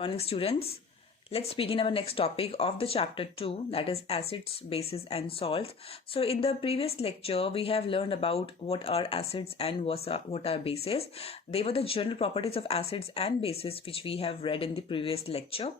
Morning, students. Let's begin our next topic of the chapter 2, that is acids, bases and salts. So in the previous lecture we have learned about what are acids and what are bases. They were the general properties of acids and bases which we have read in the previous lecture.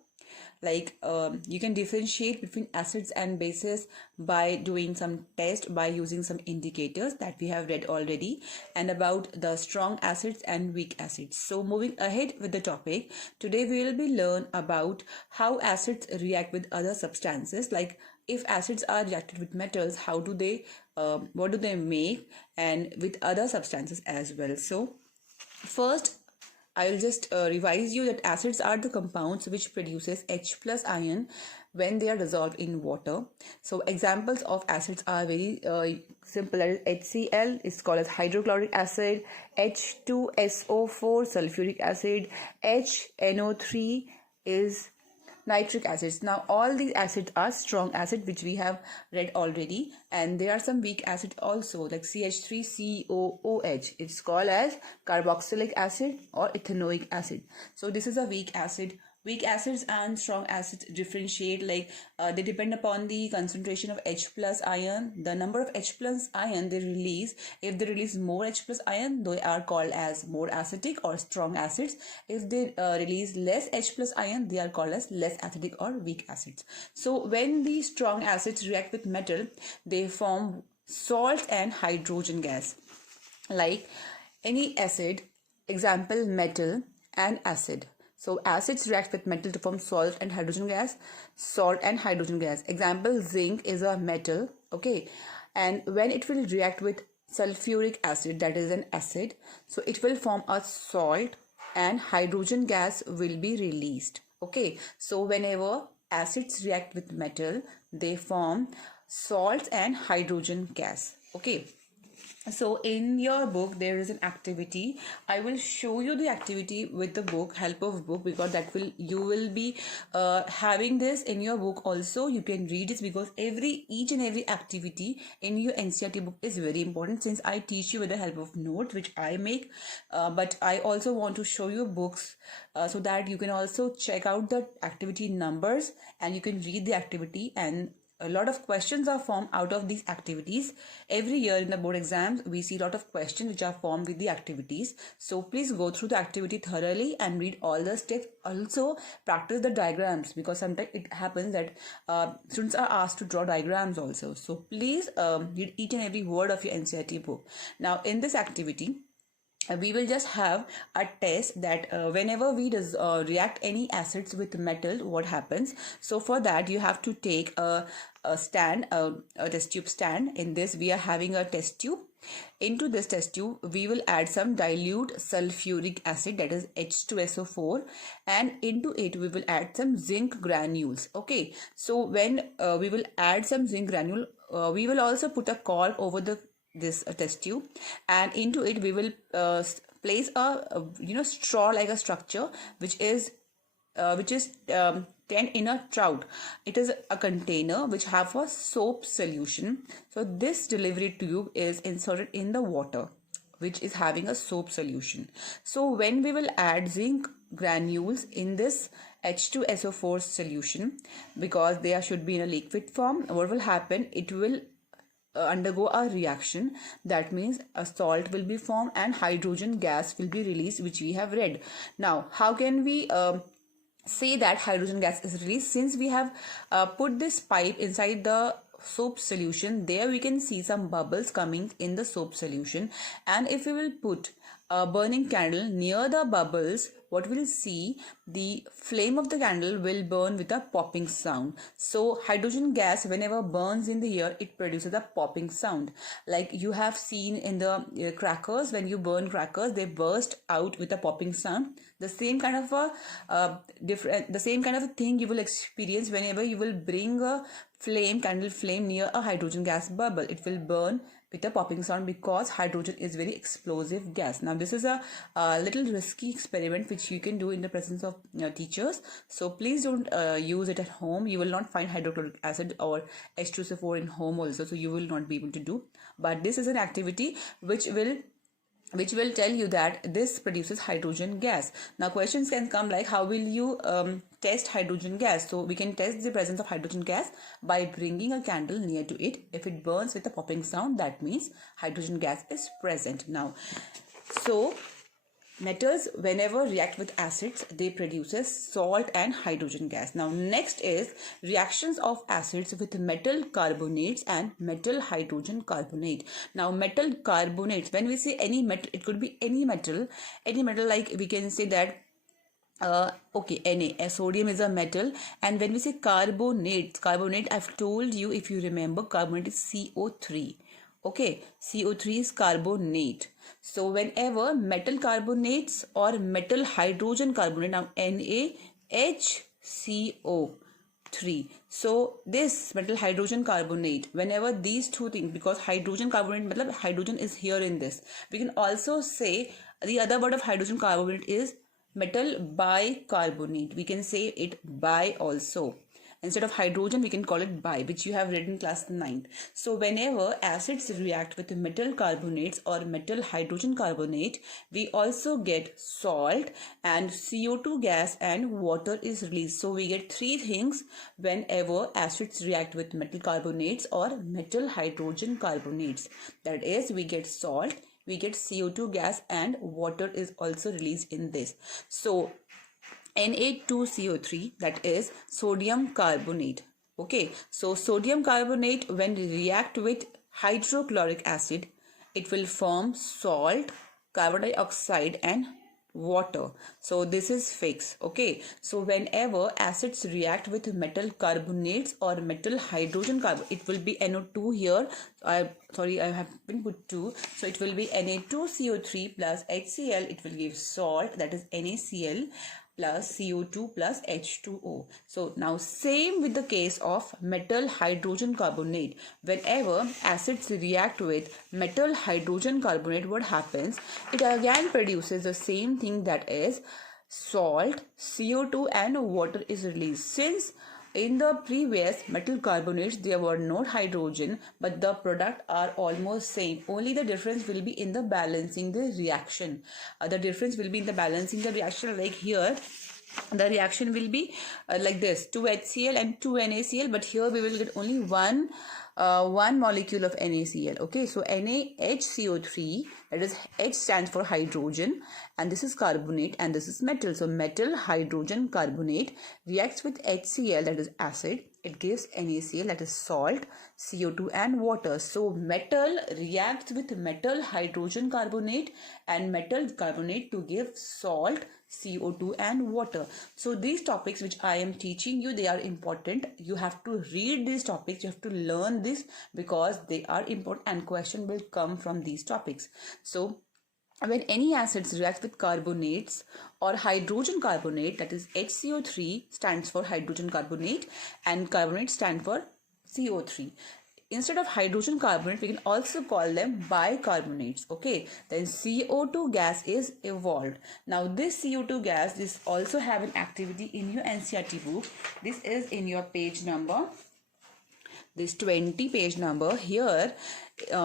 Like you can differentiate between acids and bases by doing some test, by using some indicators that we have read already, and about the strong acids and weak acids. So moving ahead with the topic, today we will be learn about how acids react with other substances. Like if acids are reacted with metals, how do they what do they make, and with other substances as well. So first, I'll just revise you that acids are the compounds which produces H plus ion when they are dissolved in water. So examples of acids are very simple. HCl is called as hydrochloric acid, H2SO4 sulfuric acid, HNO3 is nitric acids. Now all these acids are strong acid which we have read already, and there are some weak acid also like CH3COOH. It's called as carboxylic acid or ethanoic acid. So this is a weak acid. Weak acids and strong acids differentiate, like they depend upon the concentration of H plus ion, the number of H plus ion they release. If they release more H plus ion, they are called as more acidic or strong acids. If they release less H plus ion, they are called as less acidic or weak acids. So when the strong acids react with metal, they form salt and hydrogen gas. Like any acid, example metal and acid. So acids react with metal to form salt and hydrogen gas. Salt and hydrogen gas. Example, zinc is a metal, okay, and when it will react with sulfuric acid, that is an acid, so it will form a salt and hydrogen gas will be released. Okay, so whenever acids react with metal, they form salts and hydrogen gas. Okay, so in your book there is an activity. I will show you the activity with the book, help of book, because that will you will be having this in your book also. You can read it because each and every activity in your NCERT book is very important, since I teach you with the help of notes which I make, but I also want to show you books so that you can also check out the activity numbers and you can read the activity, and a lot of questions are formed out of these activities. Every year in the board exams we see a lot of questions which are formed with the activities. So please go through the activity thoroughly and read all the steps. Also practice the diagrams, because sometimes it happens that students are asked to draw diagrams also. So please read each and every word of your NCERT book. Now in this activity we will just have a test that whenever we react any acids with metal, what happens. So for that you have to take a stand, a test tube stand. In this we are having a test tube. Into this test tube we will add some dilute sulfuric acid, that is H2SO4, and into it we will add some zinc granules. Okay, so when we will add some zinc granule, we will also put a cork over this test tube, and into it we will place a straw like a structure which is 10 in a trout. It is a container which have a soap solution. So this delivery tube is inserted in the water which is having a soap solution. So when we will add zinc granules in this H2SO4 solution, because they should be in a liquid form, what will happen, it will undergo a reaction. That means a salt will be formed and hydrogen gas will be released, which we have read. Now how can we say that hydrogen gas is released? Since we have put this pipe inside the soap solution, there we can see some bubbles coming in the soap solution, and if we will put a burning candle near the bubbles, what we'll see, the flame of the candle will burn with a popping sound. So hydrogen gas whenever burns in the air, it produces a popping sound. Like you have seen in the crackers, when you burn crackers, they burst out with a popping sound. The same kind of the same kind of a thing you will experience whenever you will bring a candle flame near a hydrogen gas bubble. It will burn with a popping sound because hydrogen is very explosive gas. Now this is a little risky experiment which you can do in the presence of teachers. So please don't use it at home. You will not find hydrochloric acid or H2SO4 in home also, so you will not be able to do. But this is an activity which will which will tell you that this produces hydrogen gas. Now questions can come like, how will you test hydrogen gas? So we can test the presence of hydrogen gas by bringing a candle near to it. If it burns with a popping sound, that means hydrogen gas is present. Now, so metals, whenever react with acids, they produces salt and hydrogen gas. Now next is reactions of acids with metal carbonates and metal hydrogen carbonate. Now metal carbonates, when we say any metal, it could be any metal like we can say that okay, Na, sodium is a metal. And when we say carbonate, I've told you, if you remember, carbonate is CO3. Okay, CO3 is carbonate. So whenever metal carbonates or metal hydrogen carbonate, now NaHCO3. So this metal hydrogen carbonate, whenever these two things, because hydrogen carbonate, matlab hydrogen is here in this. We can also say the other word of hydrogen carbonate is metal bicarbonate. We can say it bi also. Instead of hydrogen, we can call it bi, which you have read in class 9th. So whenever acids react with metal carbonates or metal hydrogen carbonate, we also get salt and CO2 gas and water is released. So we get three things whenever acids react with metal carbonates or metal hydrogen carbonates. That is, we get salt, we get CO2 gas, and water is also released in this. So Na2CO3, that is sodium carbonate. Okay, so sodium carbonate, when react with hydrochloric acid, it will form salt, carbon dioxide and water. So this is fixed. Okay, so whenever acids react with metal carbonates or metal hydrogen carbonate, it will be NO2 here. I have been put 2. So it will be Na2CO3 plus HCl. It will give salt, that is NaCl, plus CO2 plus H2O. So now same with the case of metal hydrogen carbonate. Whenever acids react with metal hydrogen carbonate, what happens? It again produces the same thing, that is salt, CO2 and water is released. Since in the previous metal carbonates there were no hydrogen, but the product are almost same. Only the difference will be in the balancing the reaction. The difference will be in the balancing the reaction. Like here, the reaction will be like this: 2 HCl and 2 NaCl, but here we will get only one molecule of NaCl. Okay, so NaHCO3, that is H stands for hydrogen, and this is carbonate, and this is metal. So metal hydrogen carbonate reacts with HCl, that is acid. It gives NaCl, that is salt, CO2 and water. So metal reacts with metal hydrogen carbonate and metal carbonate to give salt, CO2 and water. So these topics which I am teaching you, they are important. You have to read these topics, you have to learn this, because they are important and question will come from these topics. So when any acids react with carbonates or hydrogen carbonate, that is HCO3 stands for hydrogen carbonate and carbonate stand for CO3. Instead of hydrogen carbonate, we can also call them bicarbonates. Okay, then CO2 gas is evolved. Now this CO2 gas, this also have an activity in your NCERT book. This is in your page number, this 20 page number. Here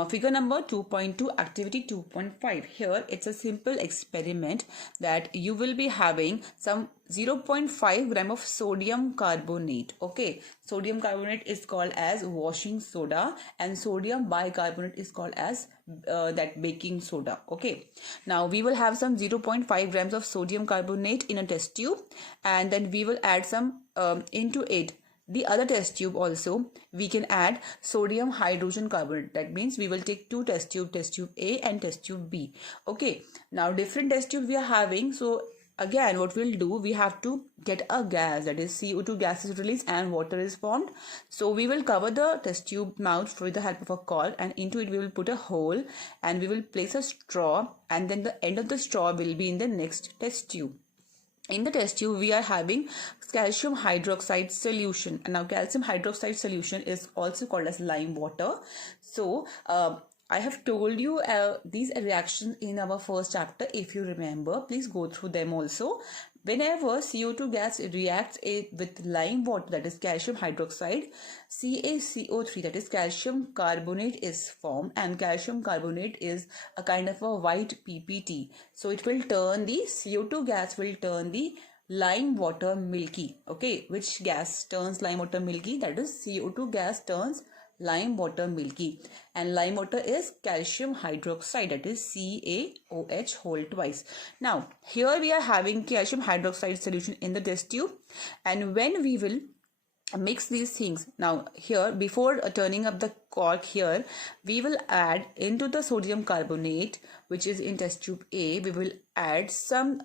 figure number 2.2, activity 2.5. Here it's a simple experiment that you will be having some 0.5 gram of sodium carbonate. Okay, sodium carbonate is called as washing soda and sodium bicarbonate is called as that baking soda. Okay, now we will have some 0.5 grams of sodium carbonate in a test tube, and then we will add some into it the other test tube. Also we can add sodium hydrogen carbonate. That means we will take two test tube A and test tube B. Okay, now different test tube we are having. So again what we'll do, we have to get a gas, that is CO2 gas is released and water is formed. So we will cover the test tube mouth with the help of a cork, and into it we will put a hole and we will place a straw, and then the end of the straw will be in the next test tube. In the test tube we are having calcium hydroxide solution, and now calcium hydroxide solution is also called as lime water. So I have told you these reactions in our first chapter. If you remember, please go through them also. Whenever CO2 gas reacts with lime water, that is calcium hydroxide, CaCO3, that is calcium carbonate, is formed, and calcium carbonate is a kind of a white PPT. So it will turn the CO2 gas will turn the lime water milky. Okay, which gas turns lime water milky? That is CO2 gas turns lime water milky, and lime water is calcium hydroxide, that is CaOH whole twice. Now here we are having calcium hydroxide solution in the test tube, and when we will mix these things, now here before turning up the cork, here we will add into the sodium carbonate, which is in test tube A, we will add some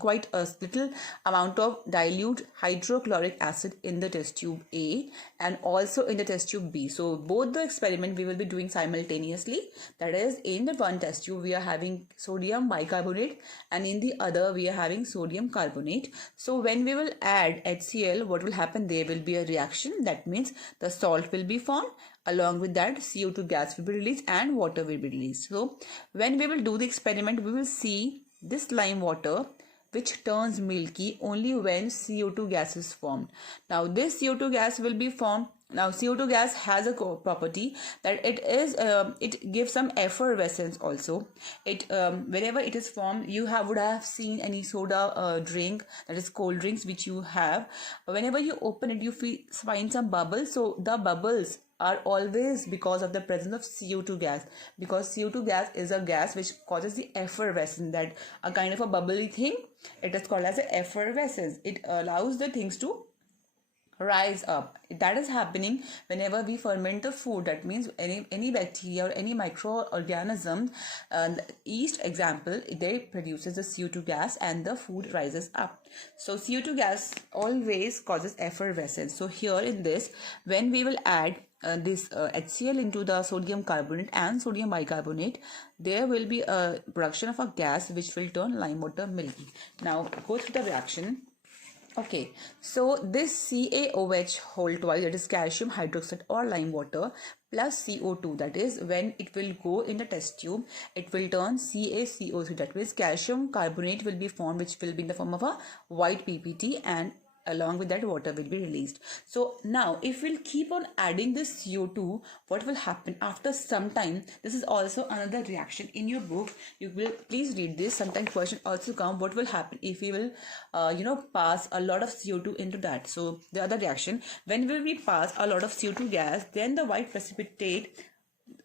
quite a little amount of dilute hydrochloric acid in the test tube A and also in the test tube B. So both the experiment we will be doing simultaneously. That is, in the one test tube we are having sodium bicarbonate and in the other we are having sodium carbonate. So when we will add HCl, what will happen? There will be a reaction. That means the salt will be formed. Along with that, CO2 gas will be released and water will be released. So when we will do the experiment, we will see this lime water which turns milky only when CO2 gas is formed. Now this CO2 gas will be formed. Now CO2 gas has a property that it gives some effervescence also. It whenever it is formed, you would have seen any soda drink, that is cold drinks, which you have. Whenever you open it, you find some bubbles. So the bubbles are always because of the presence of CO2 gas, because CO2 gas is a gas which causes the effervescence, that a kind of a bubbly thing. It is called as a effervescence. It allows the things to rise up. That is happening whenever we ferment the food. That means any bacteria or any microorganism, yeast example, they produces the CO2 gas and the food rises up. So CO2 gas always causes effervescence. So here in this, when we will add this HCl into the sodium carbonate and sodium bicarbonate, there will be a production of a gas which will turn lime water milky. Now go through the reaction. Okay, so this CaOH whole twice, that is calcium hydroxide or lime water, plus CO2, that is when it will go in the test tube, it will turn CaCO3, that means calcium carbonate will be formed, which will be in the form of a white PPT, and along with that water will be released. So now if we'll keep on adding this CO2, what will happen after some time? This is also another reaction in your book. You will please read this. Sometimes question also come, what will happen if we will pass a lot of CO2 into that? So the other reaction, when will we pass a lot of CO2 gas, then the white precipitate,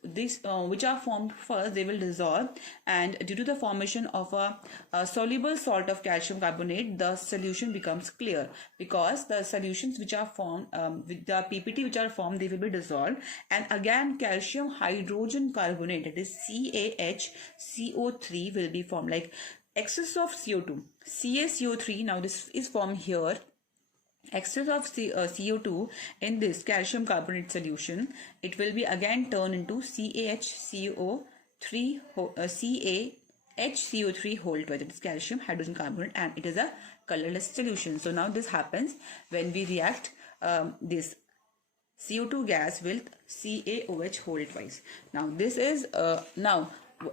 these which are formed first, they will dissolve, and due to the formation of a soluble salt of calcium carbonate, the solution becomes clear, because the solutions which are formed with the PPT which are formed, they will be dissolved, and again calcium hydrogen carbonate, that is CaHCO3, will be formed, like excess of CO2, CaCO3. Now this is formed here. Excess of CO2 in this calcium carbonate solution, it will be again turned into CaHCO3 whole twice, it is calcium hydrogen carbonate, and it is a colorless solution. So now this happens when we react this CO2 gas with CaOH whole twice. Now this is now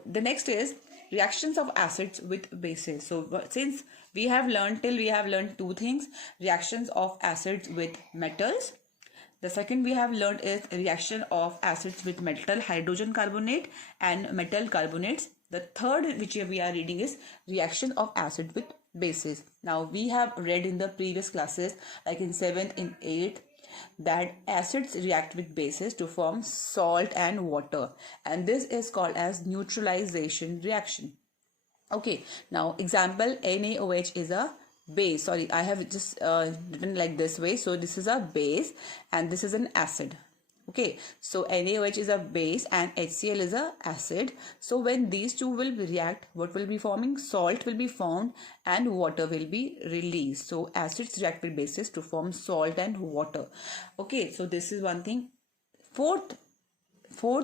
the next is reactions of acids with bases. So since we have learned two things: reactions of acids with metals. The second we have learned is reaction of acids with metal hydrogen carbonate and metal carbonates. The third which we are reading is reaction of acid with bases. Now we have read in the previous classes, like in 7th and 8th, that acids react with bases to form salt and water, and this is called as neutralization reaction. Okay, now example, NaOH is a base. Sorry, I have just written like this way. So this is a base and this is an acid. Okay, so NaOH is a base and HCl is a acid. So when these two will react, what will be forming? Salt will be formed and water will be released. So acids react with bases to form salt and water. Okay, so this is one thing. Fourth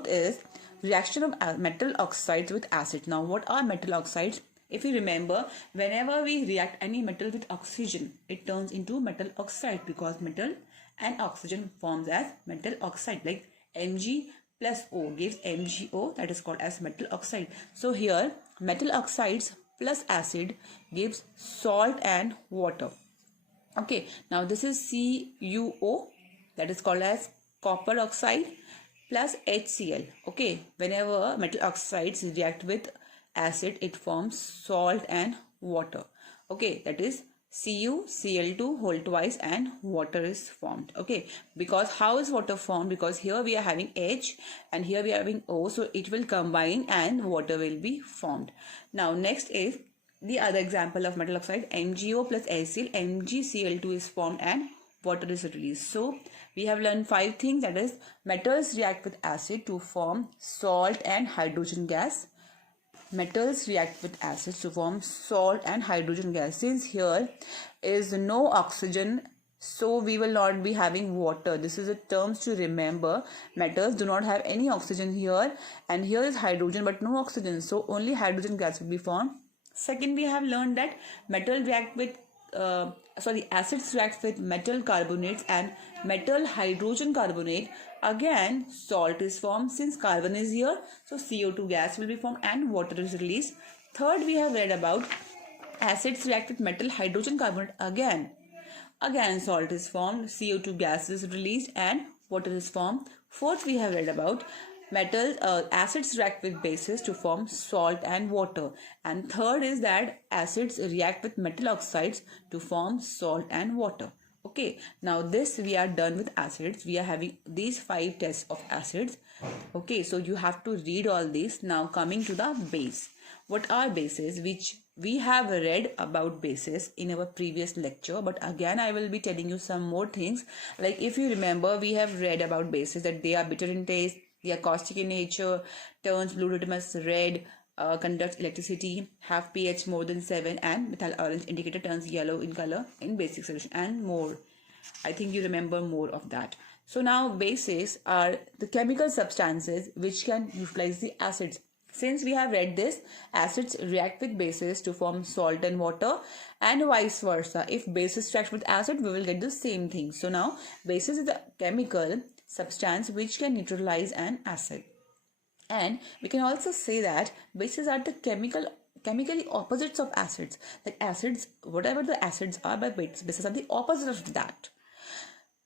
is reaction of metal oxides with acid. Now what are metal oxides? If you remember, whenever we react any metal with oxygen, it turns into metal oxide, because metal and oxygen forms as metal oxide, like Mg plus O gives MgO, that is called as metal oxide. So here metal oxides plus acid gives salt and water. Okay, now this is CuO, that is called as copper oxide, plus HCl. Okay, whenever metal oxides react with acid, it forms salt and water. Okay, that is CuCl2 whole twice and water is formed. Okay, because how is water formed? Because here we are having H and here we are having O, so it will combine and water will be formed. Now next is the other example of metal oxide, MgO plus HCl. MgCl2 is formed and water is released. So we have learned 5 things, that is metals react with acid to form salt and hydrogen gas. Metals react with acids to form salt and hydrogen gas. Since here is no oxygen, so we will not be having water. This is the terms to remember. Metals do not have any oxygen here, and here is hydrogen but no oxygen, so only hydrogen gas will be formed. Second, we have learned that acids react with metal carbonates and metal hydrogen carbonate. Again, salt is formed since carbon is here, so CO2 gas will be formed and water is released. Third, we have read about acids react with metal hydrogen carbonate. Again salt is formed, CO2 gas is released and water is formed. Fourth, we have read about acids react with bases to form salt and water. And third is that acids react with metal oxides to form salt and water. Okay, now this we are done with acids. We are having these 5 tests of acids. Okay, so you have to read all these. Now coming to the base. What are bases? Which we have read about bases in our previous lecture, but again I will be telling you some more things. Like if you remember, we have read about bases that they are bitter in taste, they are caustic in nature, turns blue litmus red, conducts electricity, have pH more than 7, and methyl orange indicator turns yellow in color in basic solution, and more. I think you remember more of that. So now bases are the chemical substances which can utilize the acids. Since we have read this, acids react with bases to form salt and water, and vice versa. If bases react with acid, we will get the same thing. So now bases is a chemical substance which can neutralize an acid. And we can also say that bases are the chemically opposites of acids. Like acids, whatever the acids are, by bases are the opposite of that.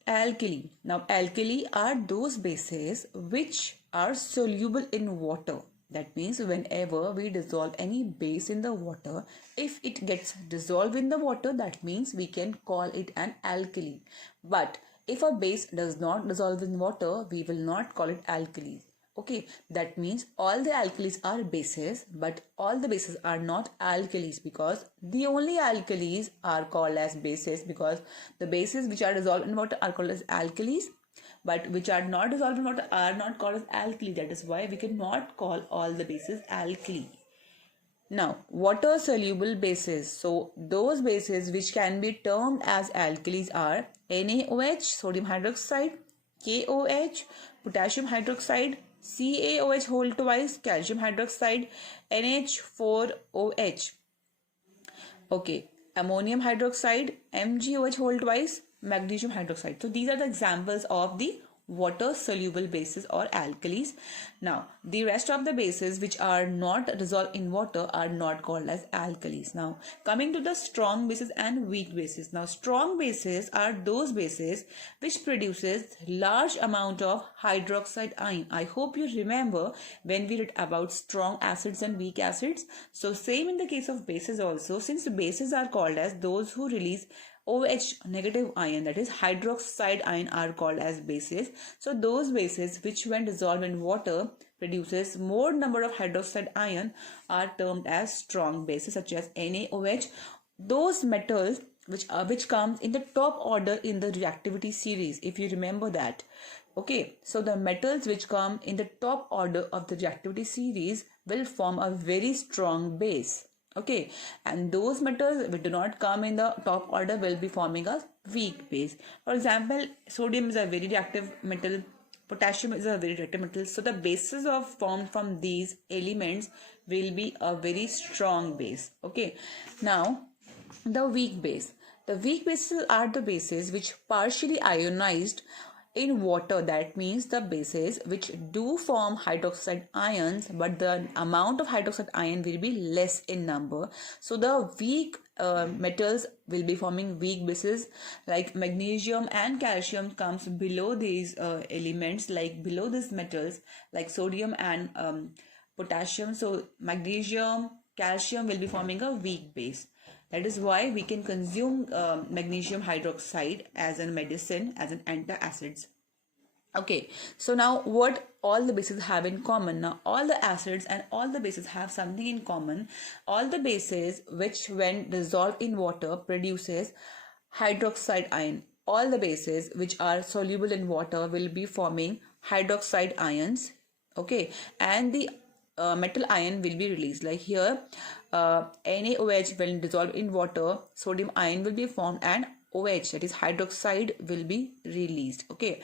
Alkali. Now alkali are those bases which are soluble in water. That means whenever we dissolve any base in the water, if it gets dissolved in the water, that means we can call it an alkali. But if a base does not dissolve in water, we will not call it alkali. Okay, that means all the alkalis are bases, but all the bases are not alkalis, because the only alkalis are called as bases, because the bases which are dissolved in water are called as alkalis, but which are not dissolved in water are not called as alkali. That is why we cannot call all the bases alkali. Now, water soluble bases. So those bases which can be termed as alkalis are NaOH, sodium hydroxide, KOH, potassium hydroxide, CaOH whole twice, calcium hydroxide, NH4OH. Okay, ammonium hydroxide, MgOH whole twice, magnesium hydroxide. So these are the examples of the water soluble bases or alkalis. Now the rest of the bases which are not dissolved in water are not called as alkalis. Now coming to the strong bases and weak bases. Now strong bases are those bases which produces large amount of hydroxide ion. I hope you remember when we read about strong acids and weak acids. So same in the case of bases also, since bases are called as those who release OH negative ion, that is hydroxide ion, are called as bases. So those bases which when dissolved in water produces more number of hydroxide ion are termed as strong bases, such as NaOH. Those metals which comes in the top order in the reactivity series, if you remember that. Okay, so the metals which come in the top order of the reactivity series will form a very strong base. Okay, and those metals which do not come in the top order will be forming a weak base. For example, sodium is a very reactive metal, potassium is a very reactive metal. So the bases formed from these elements will be a very strong base. Okay, now the weak base. The weak bases are the bases which partially ionized in water. That means the bases which do form hydroxide ions, but the amount of hydroxide ion will be less in number. So the weak metals will be forming weak bases, like magnesium and calcium comes below these elements, like below these metals like sodium and potassium. So magnesium, calcium will be forming a weak base. That is why we can consume magnesium hydroxide as a medicine, as an antacids. Okay, so now what all the bases have in common? Now all the acids and all the bases have something in common. All the bases which when dissolved in water produces hydroxide ion. All the bases which are soluble in water will be forming hydroxide ions. Okay, and the metal ion will be released. Like here, NaOH when dissolved in water, sodium ion will be formed and OH, that is hydroxide, will be released. Okay,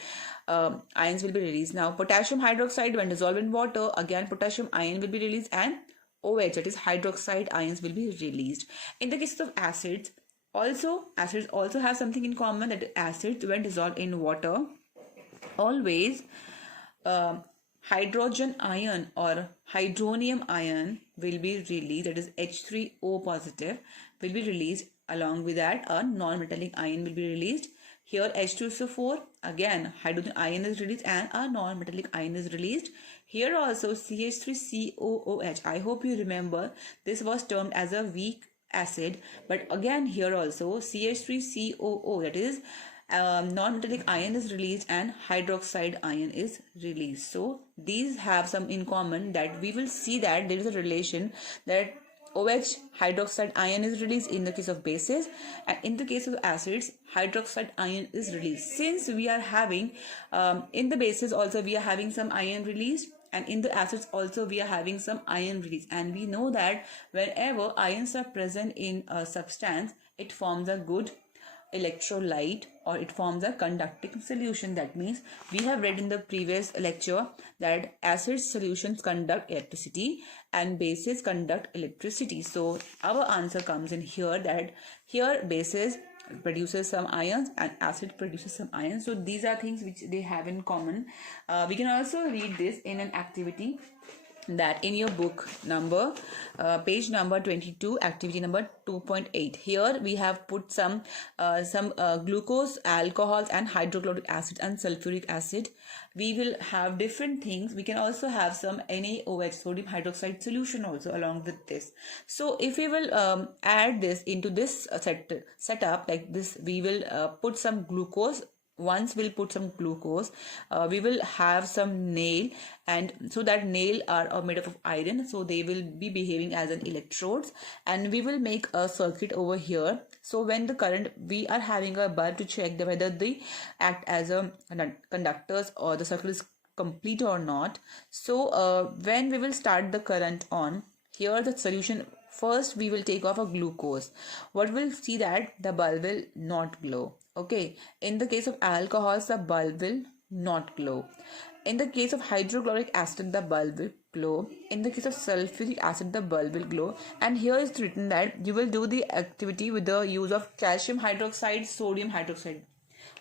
ions will be released. Now potassium hydroxide when dissolved in water, again potassium ion will be released and OH, that is hydroxide ions, will be released. In the case of acids also have something in common, that acids when dissolved in water always hydrogen ion or hydronium ion will be released, that is H3O positive will be released. Along with that, a non-metallic ion will be released. Here H2SO4, again hydrogen ion is released and a non-metallic ion is released. Here also CH3COOH. I hope you remember this was termed as a weak acid, but again here also CH3COO, that is non-metallic ion is released and hydroxide ion is released. So these have some in common, that we will see that there is a relation, that OH hydroxide ion is released in the case of bases, and in the case of acids hydroxide ion is released. Since we are having in the bases also we are having some ion released, and in the acids also we are having some ion release, and we know that whenever ions are present in a substance, it forms a good electrolyte or it forms a conducting solution. That means we have read in the previous lecture that acid solutions conduct electricity and bases conduct electricity. So our answer comes in here, that here bases produces some ions and acid produces some ions. So these are things which they have in common. We can also read this in an activity, that in your book number page number 22, activity number 2.8. Here we have put some glucose, alcohols and hydrochloric acid and sulfuric acid. We will have different things. We can also have some NaOH, sodium hydroxide solution also along with this. So if we will add this into this setup like this, we will put some glucose. Once we'll put some glucose, we will have some nail, and so that nail are made up of iron, so they will be behaving as an electrodes, and we will make a circuit over here. So when the current, we are having a bulb to check whether they act as a conductors or the circuit is complete or not. So when we will start the current on, here the solution, first we will take off a glucose. What we'll see that the bulb will not glow. Okay, in the case of alcohols, the bulb will not glow. In the case of hydrochloric acid, the bulb will glow. In the case of sulfuric acid, the bulb will glow. And here is written that you will do the activity with the use of calcium hydroxide, sodium hydroxide.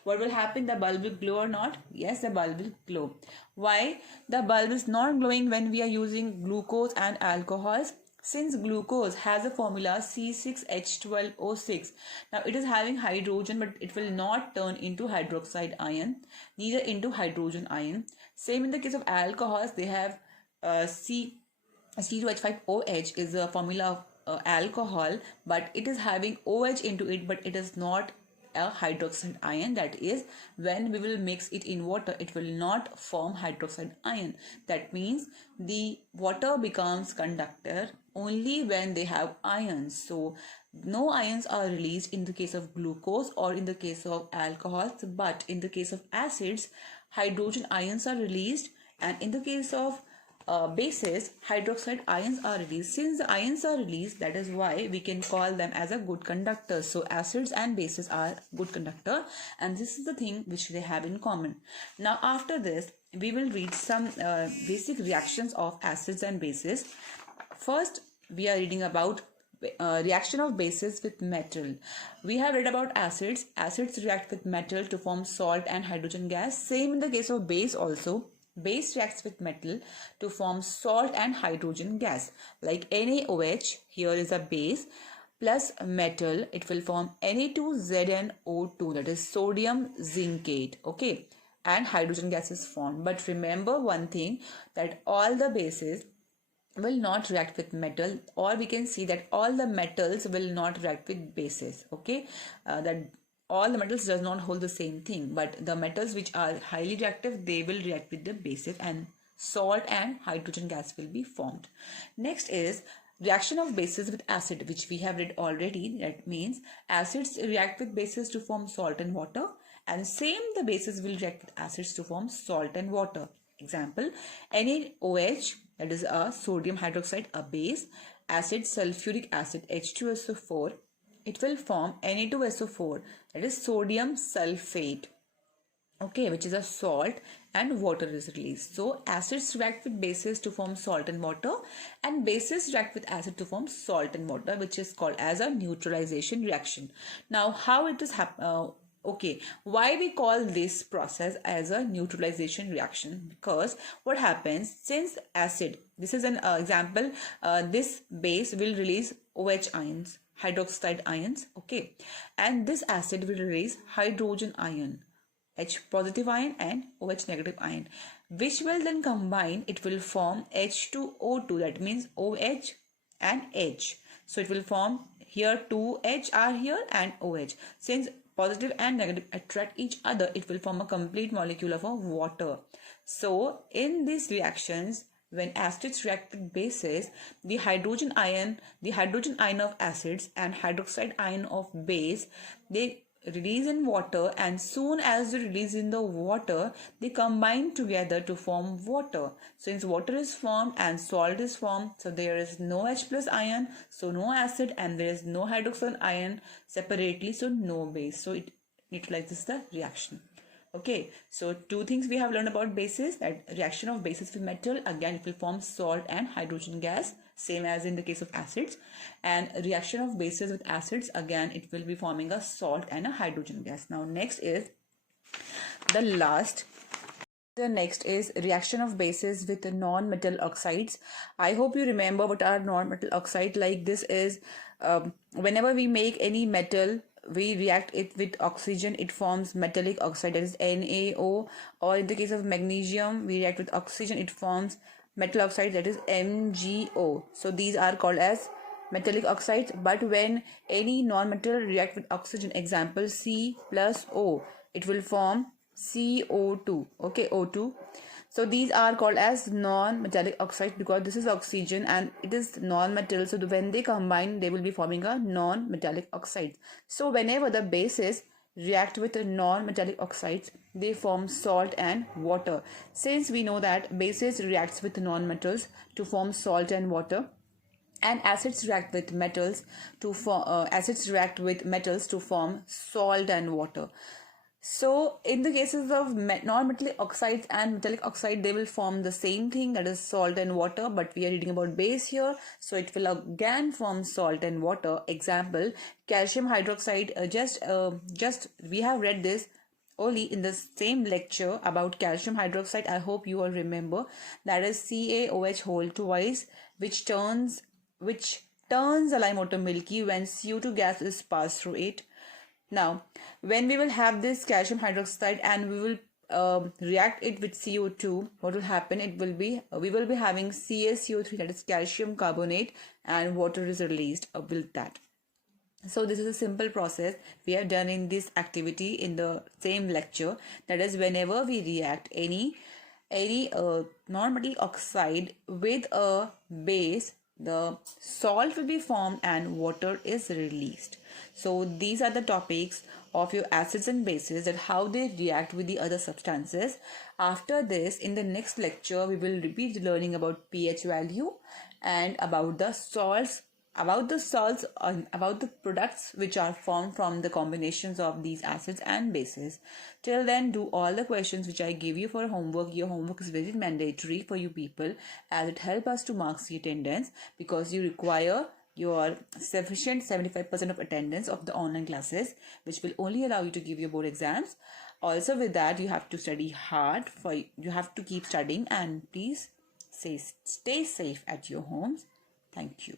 What will happen? The bulb will glow or not? Yes, the bulb will glow. Why? The bulb is not glowing when we are using glucose and alcohols. Since glucose has a formula C6H12O6, now it is having hydrogen, but it will not turn into hydroxide ion, neither into hydrogen ion. Same in the case of alcohols, they have C2H5OH is a formula of alcohol, but it is having OH into it, but it is not a hydroxide ion. That is, when we will mix it in water, it will not form hydroxide ion. That means the water becomes conductor only when they have ions. So no ions are released in the case of glucose or in the case of alcohols, but in the case of acids, hydrogen ions are released, and in the case of bases, hydroxide ions are released. Since the ions are released, that is why we can call them as a good conductor. So acids and bases are good conductor, and this is the thing which they have in common. Now after this, we will read some basic reactions of acids and bases. First, we are reading about reaction of bases with metal. We have read about acids. Acids react with metal to form salt and hydrogen gas. Same in the case of base also. Base reacts with metal to form salt and hydrogen gas. Like NaOH, here is a base, plus metal, it will form Na2ZnO2, that is sodium zincate. Okay, and hydrogen gas is formed. But remember one thing, that all the bases will not react with metal, or we can see that all the metals will not react with bases. Okay, that all the metals does not hold the same thing, but the metals which are highly reactive, they will react with the bases, and salt and hydrogen gas will be formed. Next is reaction of bases with acid, which we have read already. That means acids react with bases to form salt and water, and same the bases will react with acids to form salt and water. Example, NaOH, that is a sodium hydroxide, a base, acid sulfuric acid H2SO4, it will form Na2SO4, that is sodium sulfate. Okay, which is a salt, and water is released. So acids react with bases to form salt and water, and bases react with acid to form salt and water, which is called as a neutralization reaction. Now, how it is okay, why we call this process as a neutralization reaction? Because what happens, since acid, this is an example, this base will release OH ions, hydroxide ions, okay, and this acid will release hydrogen ion, H positive ion and OH negative ion, which will then combine, it will form H2O2, that means OH and H. So it will form, here 2H are here and OH. Since positive and negative attract each other, it will form a complete molecule of a water. So in these reactions, when acids react with bases, the hydrogen ion of acids and hydroxide ion of base, they release in water, and soon as they release in the water, they combine together to form water. Since water is formed and salt is formed, so there is no H plus ion, so no acid, and there is no hydroxide ion separately, so no base. So it neutralizes the reaction. Okay, so two things we have learned about bases, that reaction of bases with metal, again it will form salt and hydrogen gas, same as in the case of acids, and reaction of bases with acids, again it will be forming a salt and a hydrogen gas. Now next is the next is reaction of bases with non-metal oxides. I hope you remember what are non-metal oxide. Like this is whenever we make any metal, we react it with oxygen, it forms metallic oxide, that is NaO, or in the case of magnesium, we react with oxygen, it forms metal oxide, that is MgO. So these are called as metallic oxides. But when any non-metal react with oxygen, example C plus O, it will form CO2, okay, O2. So these are called as non-metallic oxides, because this is oxygen and it is non-metal. So when they combine, they will be forming a non-metallic oxide. So whenever the bases react with non-metallic oxides, they form salt and water. Since we know that bases reacts with non-metals to form salt and water, and acids react with metals to form salt and water. So in the cases of non-metallic oxides and metallic oxide, they will form the same thing, that is salt and water, but we are reading about base here, so it will again form salt and water. Example, calcium hydroxide, just we have read this only in the same lecture about calcium hydroxide. I hope you all remember, that is CaOH whole twice, which turns the lime water milky when CO2 gas is passed through it. Now, when we will have this calcium hydroxide and we will react it with CO2, what will happen? We will be having CaCO3, that is calcium carbonate, and water is released with that. So this is a simple process we have done in this activity in the same lecture. That is, whenever we react any non-metallic oxide with a base, the salt will be formed and water is released. So these are the topics of your acids and bases, that how they react with the other substances. After this, in the next lecture, we will be learning about pH value and about the salts, about the products which are formed from the combinations of these acids and bases. Till then, do all the questions which I give you for homework. Your homework is very mandatory for you people, as it helps us to mark the attendance, because you require your sufficient 75% of attendance of the online classes, which will only allow you to give your board exams. Also with that, you have to study hard, you have to keep studying, and please stay safe at your homes. Thank you.